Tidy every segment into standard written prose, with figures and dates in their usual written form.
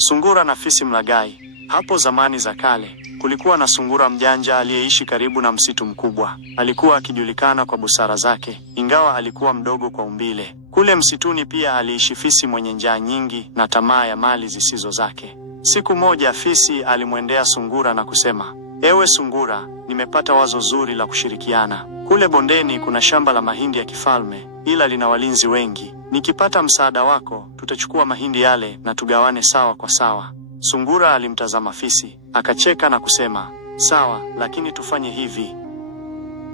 Sungura na fisi mlaghai. Hapo zamani za kale, kulikuwa na sungura mjanja aliyeishi karibu na msitu mkubwa. Alikuwa akijulikana kwa busara zake, ingawa alikuwa mdogo kwa umbile. Kule msituni pia aliishi fisi mwenye njaa nyingi na tamaa ya mali zisizo zake. Siku moja fisi alimwendea sungura na kusema, "Ewe sungura, nimepata wazo zuri la kushirikiana. Kule bondeni kuna shamba la mahindi ya kifalme, ila lina walinzi wengi. Nikipata msaada wako, tutachukua mahindi yale na tugawane sawa kwa sawa." Sungura alimtazama fisi, akacheka na kusema, "Sawa, lakini tufanye hivi.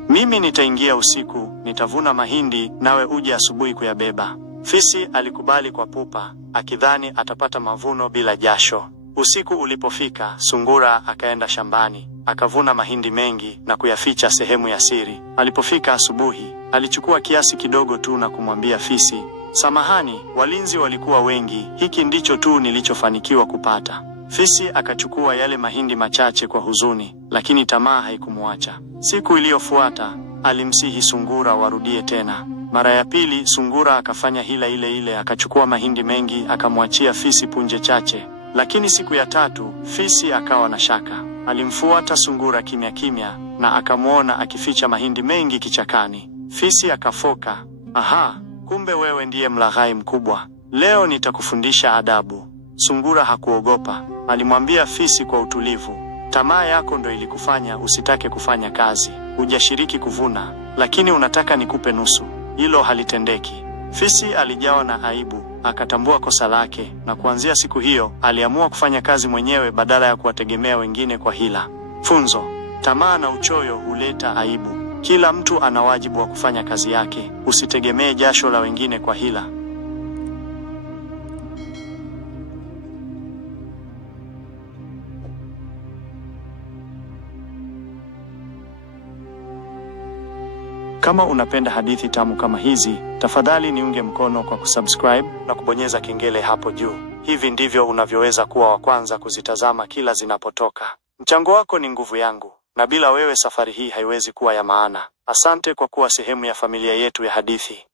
Mimi nitaingia usiku, nitavuna mahindi, nawe uje asubuhi kuyabeba." Fisi alikubali kwa pupa, akidhani atapata mavuno bila jasho. Usiku ulipofika, sungura akaenda shambani, akavuna mahindi mengi na kuyaficha sehemu ya siri. Alipofika asubuhi, alichukua kiasi kidogo tu na kumwambia fisi, "Samahani, walinzi walikuwa wengi, hiki ndicho tu nilichofanikiwa kupata." Fisi akachukua yale mahindi machache kwa huzuni, lakini tamaa haikumuacha. Siku iliyofuata, alimsihi sungura warudie tena. Mara ya pili, sungura akafanya hila ile, akachukua mahindi mengi, akamwachia fisi punje chache. Lakini siku ya tatu, fisi akawa na shaka. Alimfuata sungura kimya kimya na akamwona akificha mahindi mengi kichakani. Fisi akafoka, "Aha, kumbe wewe ndiye mlaghai mkubwa. Leo nitakufundisha adabu." Sungura hakuogopa. Alimwambia fisi kwa utulivu, "Tamaa yako ndo ilikufanya usitake kufanya kazi. Hujashiriki kuvuna, lakini unataka nikupe nusu. Hilo halitendeki." Fisi alijawa na aibu, akatambua kosa lake, na kuanzia siku hiyo, aliamua kufanya kazi mwenyewe badala ya kuwategemea wengine kwa hila. Funzo: tamaa na uchoyo huleta aibu. Kila mtu ana wajibu wa kufanya kazi yake, usitegemee jasho la wengine kwa hila. Kama unapenda hadithi tamu kama hizi, tafadhali niunge mkono kwa kusubscribe na kubonyeza kengele hapo juu. Hivi ndivyo unavyoweza kuwa wa kwanza kuzitazama kila zinapotoka. Mchango wako ni nguvu yangu, na bila wewe safari hii haiwezi kuwa ya maana. Asante kwa kuwa sehemu ya familia yetu ya hadithi.